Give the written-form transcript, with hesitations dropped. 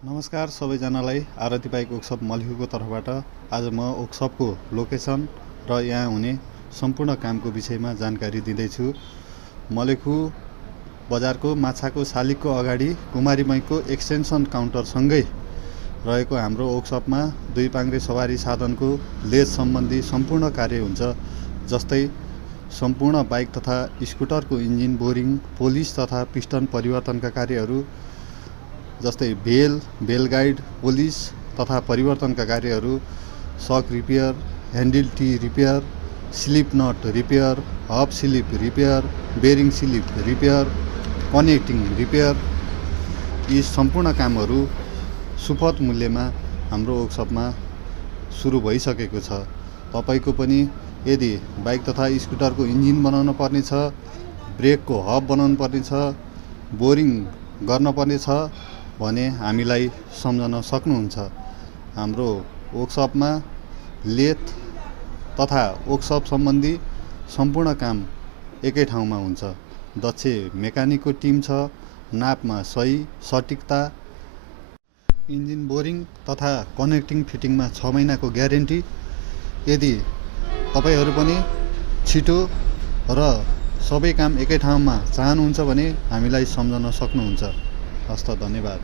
नमस्कार सबैजनालाई आरती bike workshop मल्खुको तर्फबाट आज म वर्कसपको लोकेसन र यहाँ हुने सम्पूर्ण कामको विषयमा जानकारी दिँदैछु। मलेखु बजारको माछाको शालिगको अगाडि कुमारी बैङ्कको एक्सटेन्सन काउन्टरसँगै रहेको हाम्रो वर्कसपमा दुई पाङ्ग्रे सवारी साधनको लेज सम्बन्धी सम्पूर्ण कार्य हुन्छ। जस्तै सम्पूर्ण बाइक तथा स्कुटरको इन्जिन बोरिङ, पोलिस तथा पिस्टन परिवर्तनका कार्यहरू, जस्तै बेल गाइड, पोलिस तथा परिवर्तनका कार्यहरू, सक repair, handle T repair, slip nut repair, hub slip repair, bearing slip repair, connecting repair, यी सम्पूर्ण कामहरू सुपथ मूल्यमा हाम्रो वर्कसपमा सुरु भइसकेको छ। तपाईको पनि यदि बाइक तथा स्कुटरको इन्जिन बनाउन पर्ने छ, ब्रेकको हब बनाउनु पर्ने छ, बोरिङ गर्न पर्ने छ भने हामीलाई सम्झन सक्नुहुन्छ। हाम्रो वर्कसपमा लेथ तथा वर्कसप सम्बन्धी सम्पूर्ण काम एकै ठाउँमा हुन्छ। दक्ष मेकानिकको टिम छ। नापमा सही सटिकता, इन्जिन बोरिङ तथा कनेक्टिङ फिटिङमा 6 महिनाको ग्यारेन्टी। यदि तपाईहरू पनि छिटो र सबै काम एकै ठाउँमा चाहनुहुन्छ भने हामीलाई सम्झन सक्नुहुन्छ। हस्त, धन्यवाद।